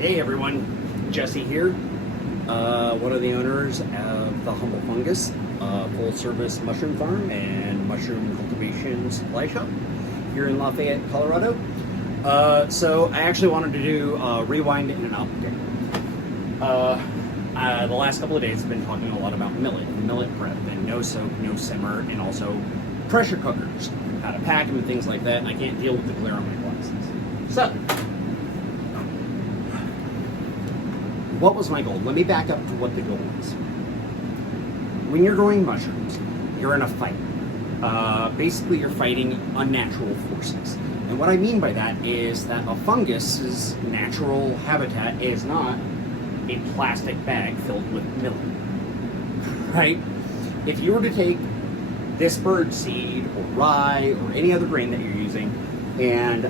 Hey everyone, Jesse here, one of the owners of the Humble Fungus, full-service mushroom farm and mushroom cultivation supply shop here in Lafayette, Colorado. So I actually wanted to do a rewind and an update. The last couple of days I've been talking a lot about millet and millet prep and no soak, no simmer, and also pressure cookers, how to pack them and things like that, and I can't deal with the glare on my glasses. So, what was my goal? Let me back up to what the goal is. When you're growing mushrooms, you're in a fight. Basically, you're fighting unnatural forces. And what I mean by that is that a fungus's natural habitat is not a plastic bag filled with millet, right? If you were to take this bird seed or rye or any other grain that you're using and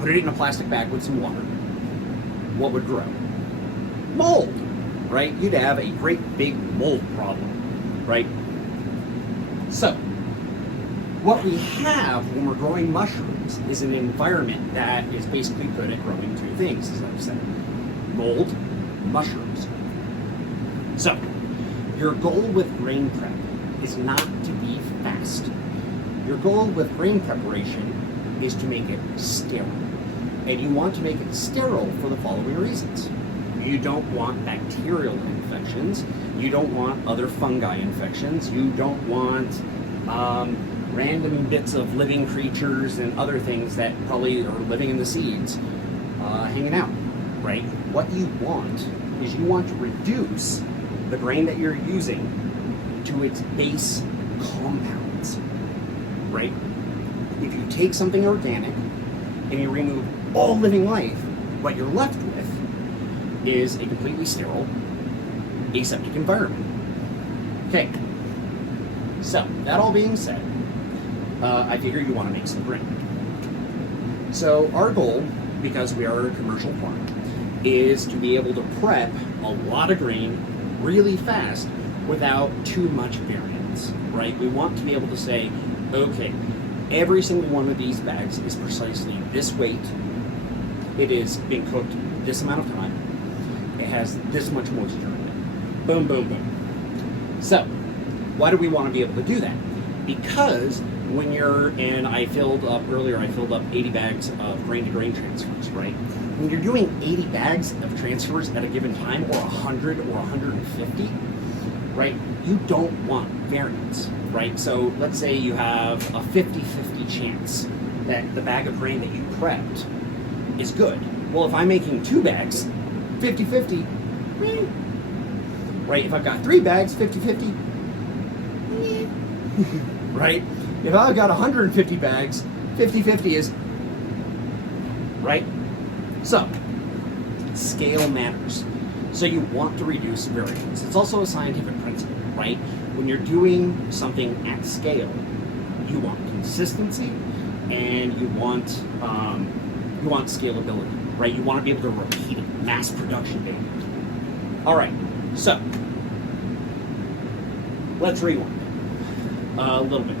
put it in a plastic bag with some water, what would grow? Mold, right? You'd have a great big mold problem, right? So, what we have when we're growing mushrooms is an environment that is basically good at growing two things, as I've said. Mold, mushrooms. So, your goal with grain prep is not to be fast. Your goal with grain preparation is to make it sterile. And you want to make it sterile for the following reasons. You don't want bacterial infections. You don't want other fungi infections. You don't want random bits of living creatures and other things that probably are living in the seeds hanging out, right? What you want is you want to reduce the grain that you're using to its base compounds, right? If you take something organic and you remove all living life, what you're left with is a completely sterile, aseptic environment. Okay, so that all being said, I figure you want to make some grain. So our goal, because we are a commercial farm, is to be able to prep a lot of grain really fast without too much variance, right? We want to be able to say, okay, every single one of these bags is precisely this weight. It is being cooked this amount of time. It has this much moisture in it. Boom, boom, boom. So, why do we want to be able to do that? Because when you're, and I filled up 80 bags of grain-to-grain transfers, right? When you're doing 80 bags of transfers at a given time, or 100 or 150, right, you don't want variance, right? So let's say you have a 50-50 chance that the bag of grain that you prepped is good. Well, if I'm making 2 bags, 50-50, right? If I've got 3 bags, 50-50, right? If I've got 150 bags, 50-50 is, right? So, scale matters. So you want to reduce variance. It's also a scientific principle, right? When you're doing something at scale, you want consistency and you want scalability, right? You want to be able to repeat it, mass production data. All right, so let's rewind a little bit.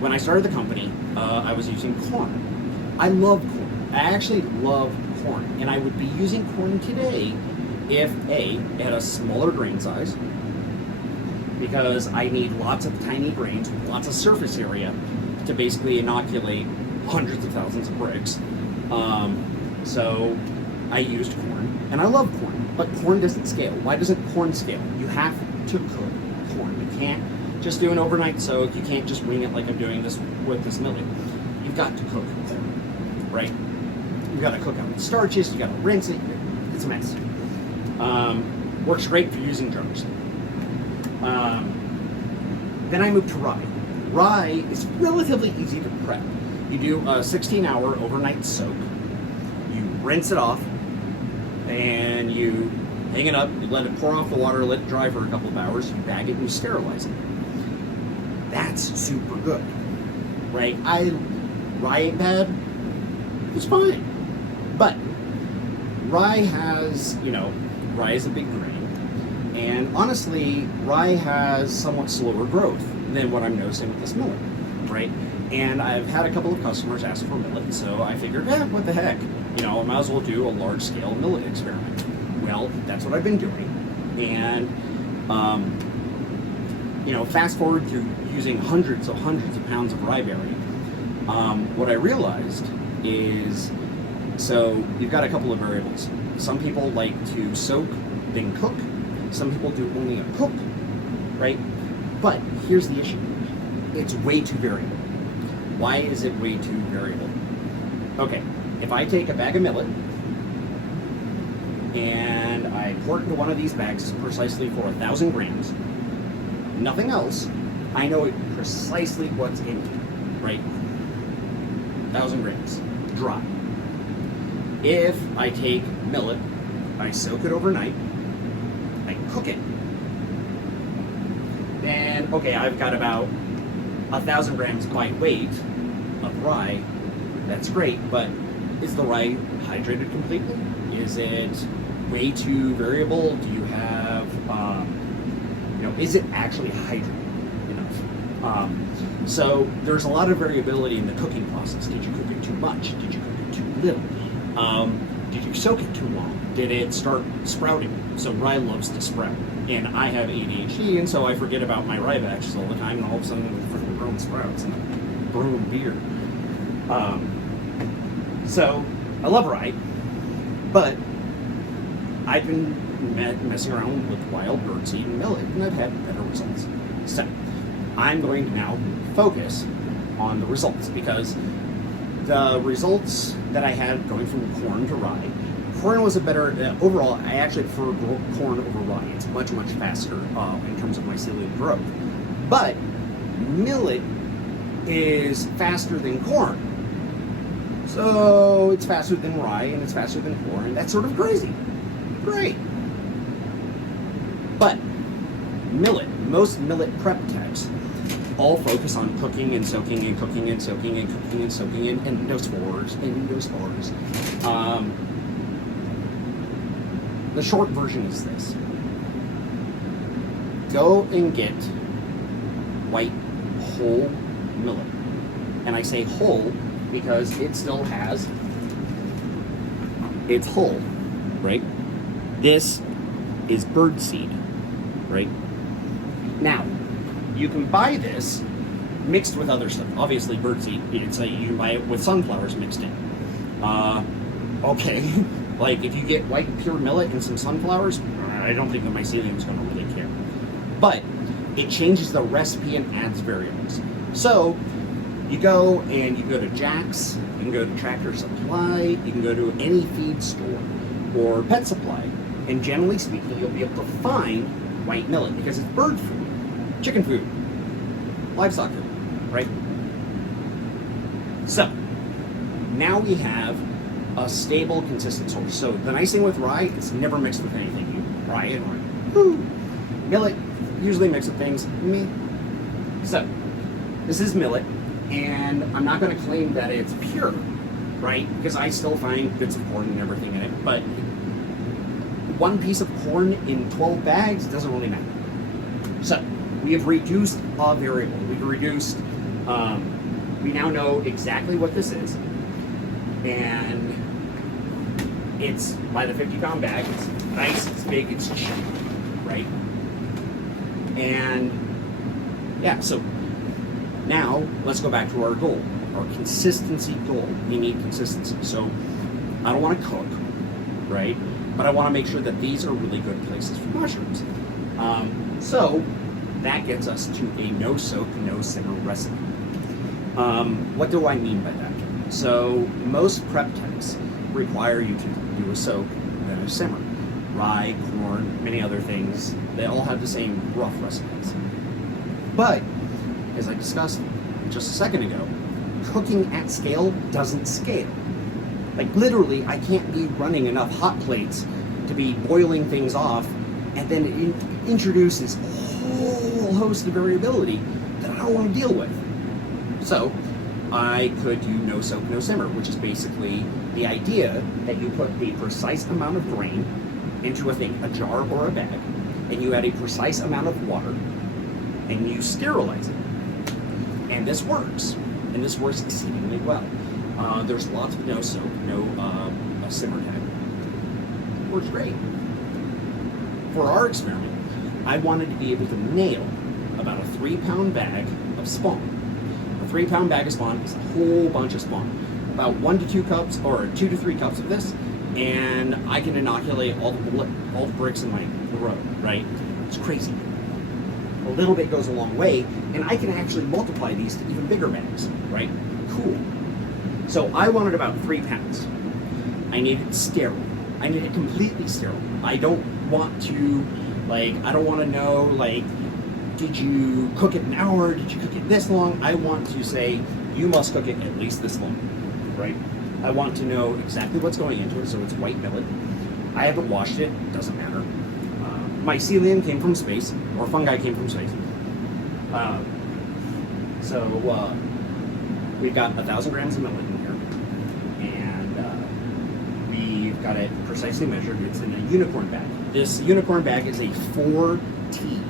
When I started the company, I was using corn. I love corn. I actually love corn, and I would be using corn today if A, it had a smaller grain size, because I need lots of tiny grains with lots of surface area to basically inoculate hundreds of thousands of bricks. So I used corn, and I love corn, but corn doesn't scale. Why doesn't corn scale? You have to cook corn. You can't just do an overnight soak. You can't just wing it like I'm doing this with this millet. You've got to cook corn, right? You've got to cook out the starches. You got to rinse it. It's a mess. Works great for using jars. Then I moved to rye. Rye is relatively easy to prep. You do a 16-hour overnight soak. You rinse it off, and you hang it up. You let it pour off the water, let it dry for a couple of hours. You bag it and you sterilize it. That's super good, right? Rye ain't bad. It's fine, but rye has, rye is a big grain, and honestly, rye has somewhat slower growth than what I'm noticing with this millet, right? And I've had a couple of customers ask for millet, so I figured, what the heck? I might as well do a large-scale millet experiment. Well, that's what I've been doing. And, fast forward to using hundreds of pounds of rye berry. What I realized is, so you've got a couple of variables. Some people like to soak, then cook. Some people do only a cook, right? But here's the issue. It's way too variable. Why is it way too variable? Okay, if I take a bag of millet and I pour it into one of these bags precisely for 1,000 grams, nothing else, I know precisely what's in it, right? 1,000 grams, dry. If I take millet, I soak it overnight, I cook it, then, okay, I've got about 1,000 grams by weight of rye. That's great, but is the rye hydrated completely? Is it way too variable? Do you have, is it actually hydrated enough? So there's a lot of variability in the cooking process. Did you cook it too much? Did you cook it too little? Did you soak it too long? Did it start sprouting? So rye loves to sprout. And I have ADHD, and so I forget about my rye batches all the time, and all of a sudden I'm freaking growing sprouts and I'm brewing beer. So I love rye, but I've been messing around with wild birdseed and millet, and I've had better results. So I'm going to now focus on the results, because the results that I had going from corn to rye, corn was a better, overall, I actually prefer corn over rye. It's much, much faster in terms of mycelial growth. But millet is faster than corn. So it's faster than rye and it's faster than corn. That's sort of crazy. Great. But millet, most millet prep texts all focus on cooking and soaking and cooking and soaking and cooking and soaking and endospores. The short version is this. Go and get white whole millet. And I say whole because it still has its hull, right? This is birdseed, right? Now, you can buy this mixed with other stuff. Obviously, birdseed, you can buy it with sunflowers mixed in. Okay, like if you get white pure millet and some sunflowers, I don't think the mycelium is going to really care. But it changes the recipe and adds variables. So you go to Jack's, you can go to Tractor Supply, you can go to any feed store or pet supply, and generally speaking, you'll be able to find white millet because it's bird food, chicken food, livestock food, right? So now we have a stable, consistent source. So the nice thing with rye, it's never mixed with anything. Rye and rye. Woo. Millet, usually mixed with things. Me. So this is millet, and I'm not going to claim that it's pure, right? Because I still find bits of corn and everything in it. But one piece of corn in 12 bags doesn't really matter. So we have reduced a variable. We've reduced, we now know exactly what this is. And it's by the 50-pound bag. It's nice, it's big, it's cheap, right? And yeah, so now let's go back to our goal, our consistency goal. We need consistency. So I don't want to cook, right? But I want to make sure that these are really good places for mushrooms. So that gets us to a no soak, no simmer recipe. What do I mean by that? So most prep texts require you to do a soak, then a simmer. Rye, corn, many other things, they all have the same rough recipes. But, as I discussed just a second ago, cooking at scale doesn't scale. Like literally, I can't be running enough hot plates to be boiling things off and then it introduces a whole host of variability that I don't want to deal with. So, I could do no soak, no simmer, which is basically the idea that you put a precise amount of grain into a thing, a jar or a bag, and you add a precise amount of water, and you sterilize it. And this works exceedingly well. There's lots of no soak, no a simmer tag. Works great. For our experiment, I wanted to be able to nail about a 3-pound bag of spawn. A 3-pound bag of spawn is a whole bunch of spawn. About 1 to 2 cups, or 2 to 3 cups of this, and I can inoculate all the bricks in my row, right? It's crazy. A little bit goes a long way, and I can actually multiply these to even bigger bags, right? Cool. So I wanted about 3 pounds. I need it sterile. I need it completely sterile. I don't want to, I don't want to know, did you cook it an hour? Did you cook it this long? I want to say, you must cook it at least this long, right? I want to know exactly what's going into it, so it's white millet. I haven't washed it, doesn't matter. Mycelium came from space, or fungi came from space. We've got 1,000 grams of millet in here, and we've got it precisely measured. It's in a unicorn bag. This unicorn bag is a 4T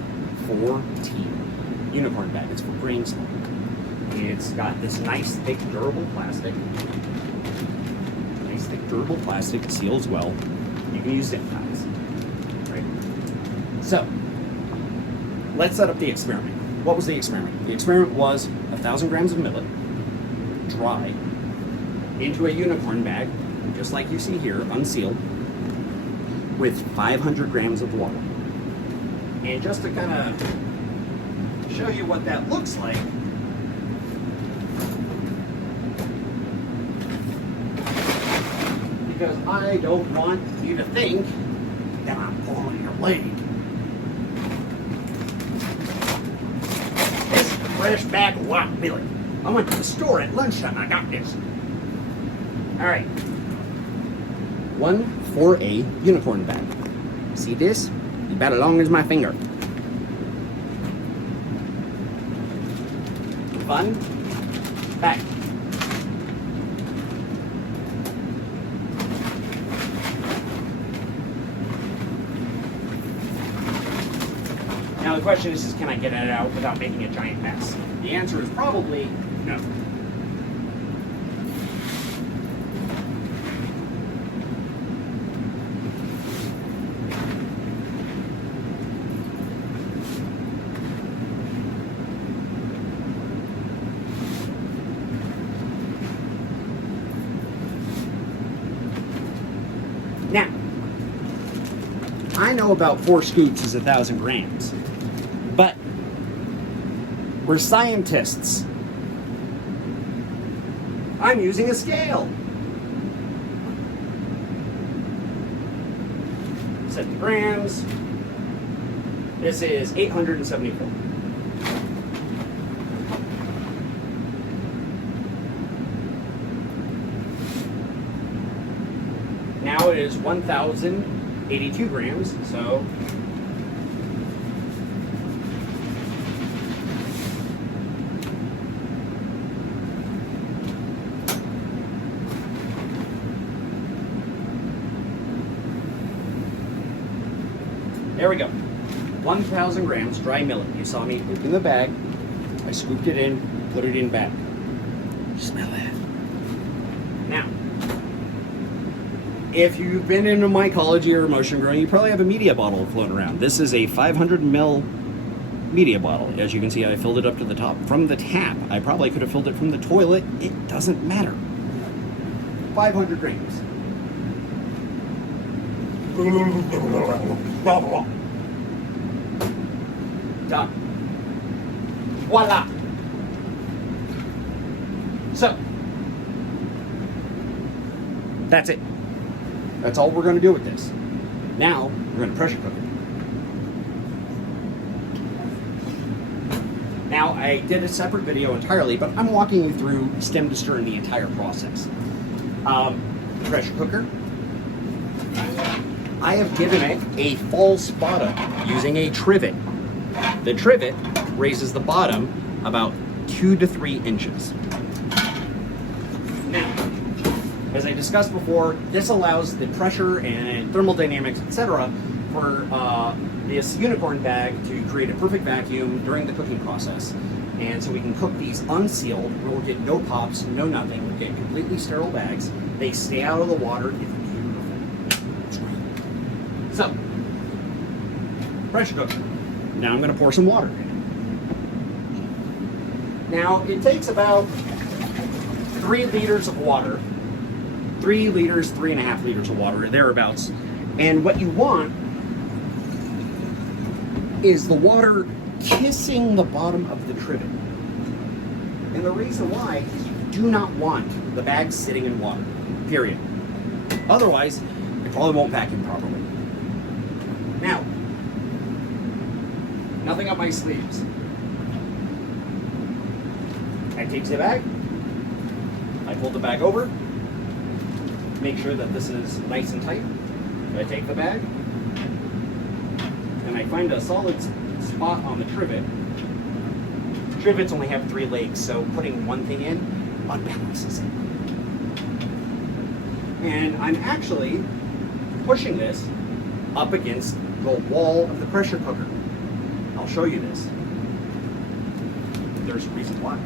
unicorn bag. It's for grain spawn. It's got this nice, thick, durable plastic. Nice, thick, durable plastic. It seals well. You can use zip ties. Right? So, let's set up the experiment. What was the experiment? The experiment was 1,000 grams of millet, dry, into a unicorn bag, just like you see here, unsealed, with 500 grams of water. And just to kind of show you what that looks like, because I don't want you to think that I'm pulling your leg. This is a fresh bag of white millet. I went to the store at lunchtime. I got this. All right. 1 4A unicorn bag. See this? About as long as my finger. Fun bag. Now the question is can I get it out without making a giant mess? The answer is probably no. Now, I know about 4 scoops is 1,000 grams, but we're scientists. I'm using a scale. Set the grams. This is 874. Now it is 1,082 grams, so there we go. 1,000 grams dry millet. You saw me open the bag. I scooped it in, put it in bag. Smell that. Now, if you've been into mycology or motion growing, you probably have a media bottle floating around. This is a 500 ml media bottle. As you can see, I filled it up to the top from the tap. I probably could have filled it from the toilet. It doesn't matter. 500 grams. Done. Voila. So, that's it. That's all we're going to do with this. Now, we're going to pressure cook it. Now, I did a separate video entirely, but I'm walking you through stem to stern the entire process. The pressure cooker, I have given it a false bottom using a trivet. The trivet raises the bottom about 2 to 3 inches. Now, as I discussed before, this allows the pressure and thermodynamics, etc., for this unicorn bag to create a perfect vacuum during the cooking process. And so we can cook these unsealed. We'll get no pops, no nothing. We'll get completely sterile bags. They stay out of the water. It's So, pressure cooker. Now I'm going to pour some water in. Now, it takes about 3 liters of water, 3 liters, 3.5 liters of water, thereabouts. And what you want is the water kissing the bottom of the trivet. And the reason why is you do not want the bag sitting in water, period. Otherwise, it probably won't vacuum properly. Now, nothing up my sleeves. I take the bag, I pull the bag over, make sure that this is nice and tight. I take the bag, and I find a solid spot on the trivet. Trivets only have 3 legs, so putting one thing in unbalances it. And I'm actually pushing this up against the wall of the pressure cooker. I'll show you this. There's a reason why.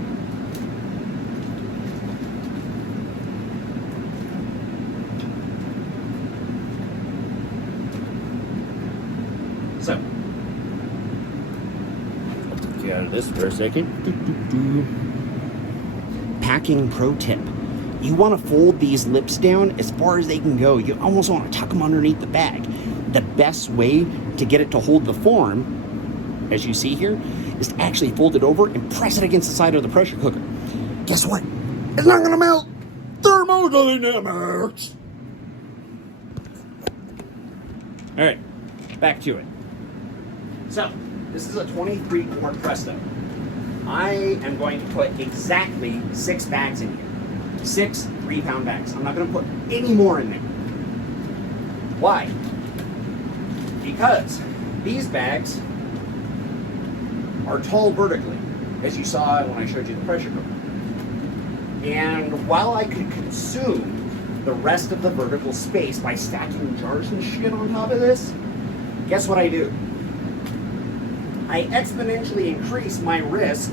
So, I'll take you out of this for a second. Packing pro tip. You want to fold these lips down as far as they can go. You almost want to tuck them underneath the bag. The best way to get it to hold the form, as you see here, is to actually fold it over and press it against the side of the pressure cooker. Guess what? It's not going to melt. Thermodynamics. All right, back to it. So, this is a 23 quart Presto. I am going to put exactly 6 bags in here. 6 3-pound bags. I'm not going to put any more in there. Why? Because these bags are tall vertically, as you saw when I showed you the pressure cooker. And while I could consume the rest of the vertical space by stacking jars and shit on top of this, guess what I do? I exponentially increase my risk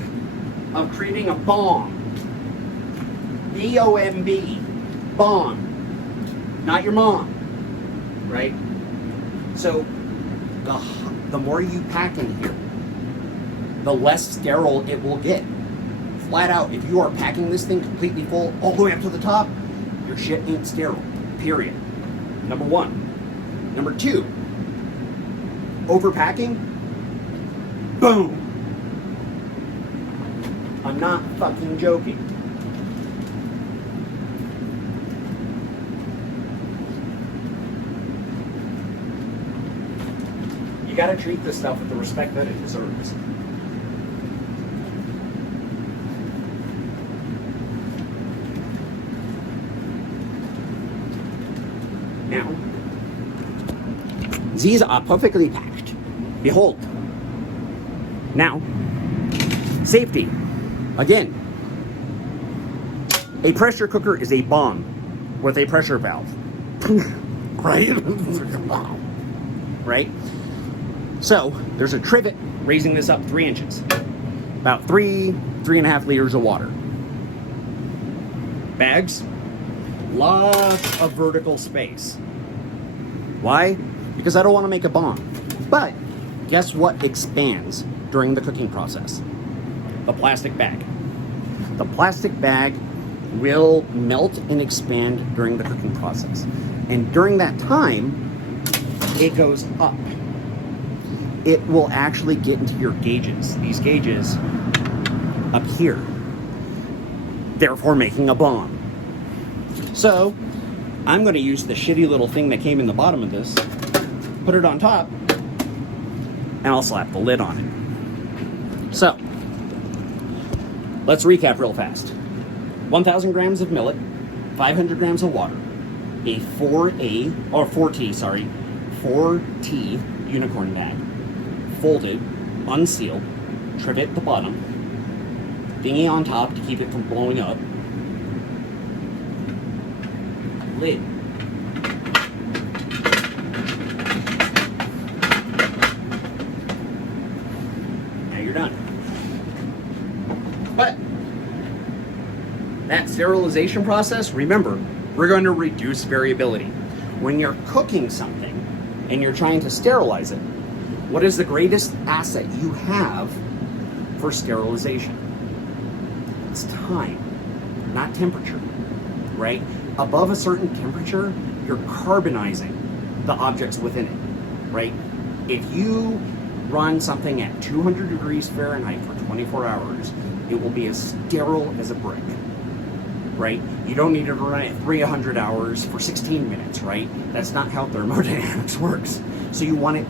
of creating a bomb. B-O-M-B. Bomb. Not your mom. Right? So, the more you pack in here, the less sterile it will get. Flat out, if you are packing this thing completely full, all the way up to the top, your shit ain't sterile. Period. Number 1. Number 2, overpacking. Boom. I'm not fucking joking. You gotta treat this stuff with the respect that it deserves. Now, these are perfectly packed. Behold. Now, safety. Again, a pressure cooker is a bomb with a pressure valve. Right? Right? So, there's a trivet raising this up 3 inches. About 3.5 liters of water. Bags, lots of vertical space. Why? Because I don't want to make a bomb. But, guess what expands during the cooking process? The plastic bag. The plastic bag will melt and expand during the cooking process. And during that time, it goes up. It will actually get into your gauges. These gauges up here. Therefore making a bomb. So, I'm going to use the shitty little thing that came in the bottom of this, put it on top, and I'll slap the lid on it. So, let's recap real fast. 1,000 grams of millet, 500 grams of water, a 4T unicorn bag, folded, unsealed, trivet at the bottom, thingy on top to keep it from blowing up, lid. Now you're done. But that sterilization process, remember, we're going to reduce variability. When you're cooking something, and you're trying to sterilize it, what is the greatest asset you have for sterilization? It's time, not temperature, right? Above a certain temperature, you're carbonizing the objects within it, right? If you run something at 200 degrees Fahrenheit for 24 hours, it will be as sterile as a brick, right? You don't need to run it at 300 hours for 16 minutes, right? That's not how thermodynamics works. So you want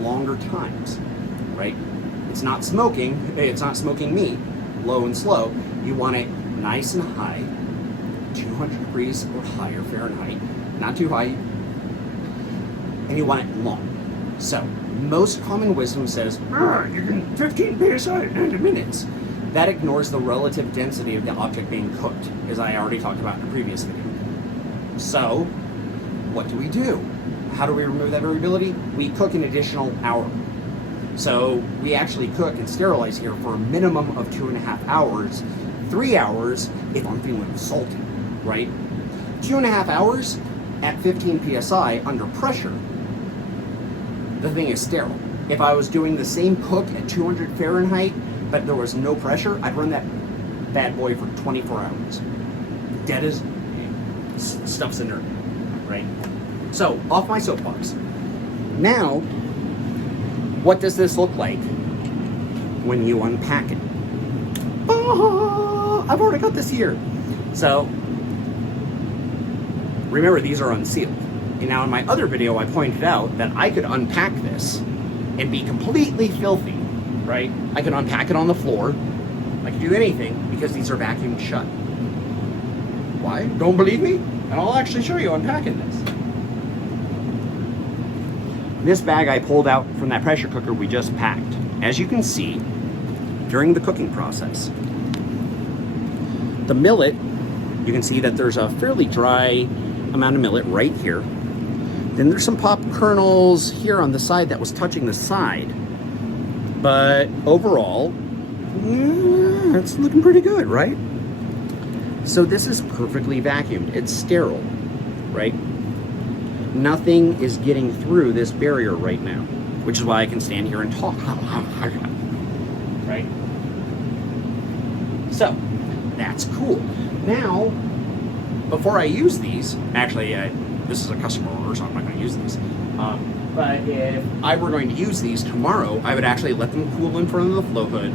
longer times, right? It's not smoking meat, low and slow. You want it nice and high, 200 degrees or higher Fahrenheit, not too high, and you want it long. So, most common wisdom says, you can 15 psi in 90 minutes. That ignores the relative density of the object being cooked, as I already talked about in a previous video. So, what do? How do we remove that variability? We cook an additional hour. So, we actually cook and sterilize here for a minimum of 2.5 hours, 3 hours if I'm feeling salty, right? 2.5 hours at 15 psi under pressure, the thing is sterile. If I was doing the same cook at 200 Fahrenheit, but there was no pressure, I'd run that bad boy for 24 hours. Dead as stuff's in there, right? So, off my soapbox. Now, what does this look like when you unpack it? Oh, I've already got this here. So, remember, these are unsealed. And now in my other video, I pointed out that I could unpack this and be completely filthy, right? I could unpack it on the floor. I could do anything because these are vacuumed shut. Why? Don't believe me? And I'll actually show you unpacking this. This bag I pulled out from that pressure cooker we just packed. As you can see, during the cooking process, the millet, you can see that there's a fairly dry amount of millet right here. Then there's some pop kernels here on the side that was touching the side. But overall, it's looking pretty good, right? So this is perfectly vacuumed. It's sterile, right? Nothing is getting through this barrier right now, which is why I can stand here and talk. Right? So, that's cool. Now, before I use these, actually, this is a customer order, so I'm not going to use these. But if I were going to use these tomorrow, I would actually let them cool in front of the flow hood,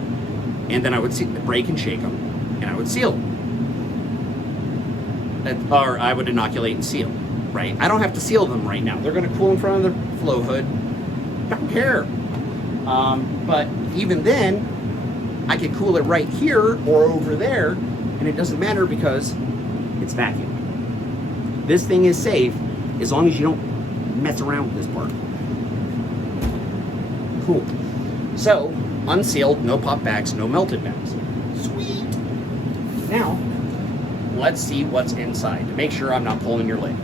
and then I would break and shake them, and I would seal them. Or I would inoculate and seal, right? I don't have to seal them right now. They're going to cool in front of the flow hood. Don't care. But even then, I could cool it right here or over there, and it doesn't matter because it's vacuum. This thing is safe as long as you don't mess around with this part. Cool. So, unsealed, no pop bags, no melted bags. Sweet. Now, let's see what's inside to make sure I'm not pulling your leg.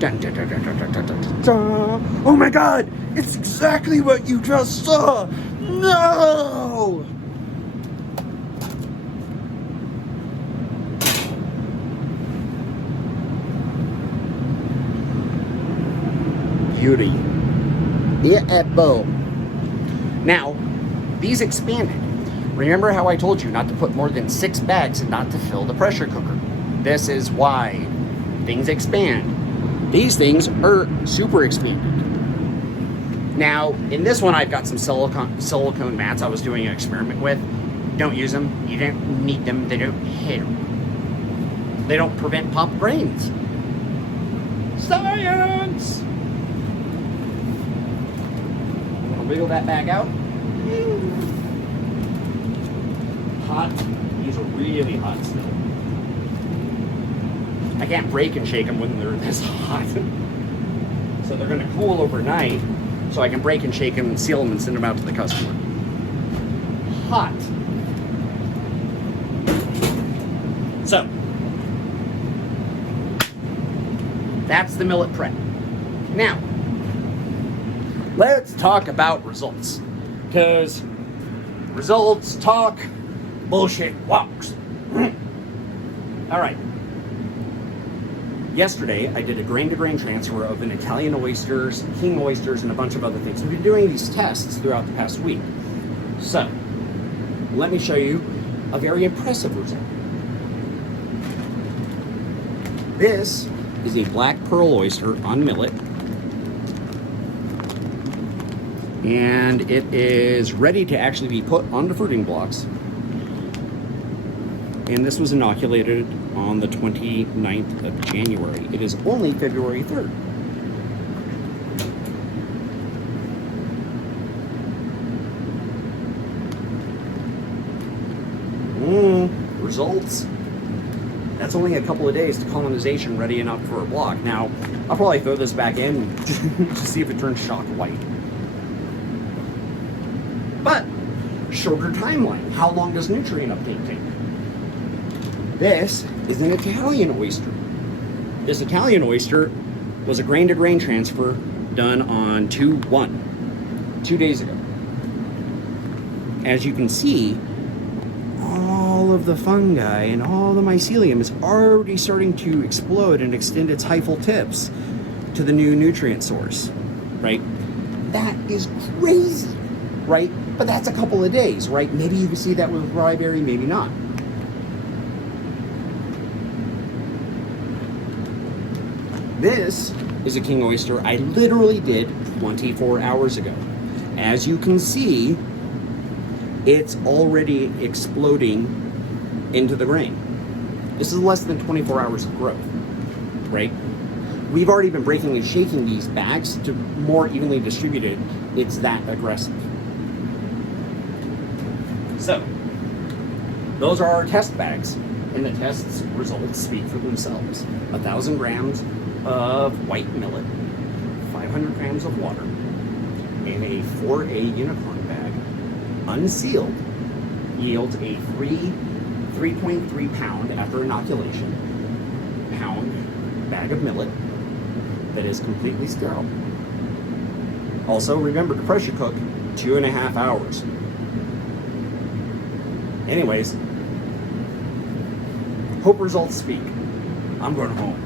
Dun, dun, dun, dun, dun, dun, dun, dun, dun. Oh my God! It's exactly what you just saw! No! Beauty. Beautiful. Now, these expanded. Remember how I told you not to put more than 6 bags and not to fill the pressure cooker? This is why things expand. These things are super expanded. Now, in this one, I've got some silicone mats I was doing an experiment with. Don't use them. You don't need them. They don't hit them. They don't prevent pop brains. Science! I'm gonna wiggle that bag out. Hot. These are really hot still. I can't break and shake them when they're this hot. So they're going to cool overnight, so I can break and shake them and seal them and send them out to the customer. Hot. So, that's the millet prep. Now, let's talk about results. Because results talk, bullshit walks. All right. yesterday I did a grain-to-grain transfer of an Italian oyster, some king oysters, and a bunch of other things. We've been doing these tests throughout the past week. So, let me show you a very impressive result. This is a black pearl oyster on Millet, and it is ready to actually be put onto fruiting blocks. And this was inoculated on the 29th of January. It is only February 3rd. Results. That's only a couple of days to colonization, ready enough for a block. Now, I'll probably throw this back in to see if it turns shock white. But, shorter timeline. How long does nutrient uptake take? This is an Italian oyster. This Italian oyster was a grain-to-grain transfer done on 2/1, 2 days ago. As you can see, all of the fungi and all the mycelium is already starting to explode and extend its hyphal tips to the new nutrient source, right? That is crazy, right? But that's a couple of days, right? Maybe you can see that with rye berry, maybe not. This is a king oyster I literally did 24 hours ago. As you can see, it's already exploding into the grain. This is less than 24 hours of growth, right? We've already been breaking and shaking these bags to more evenly distribute it. It's that aggressive. So, those are our test bags, and the test results speak for themselves. 1,000 grams of white millet, 500 grams of water, in a 4A unicorn bag, unsealed, yields a 3.3 pound after inoculation pound bag of millet that is completely sterile. Also, remember to pressure cook 2.5 hours. Anyways, hope results speak. I'm going home.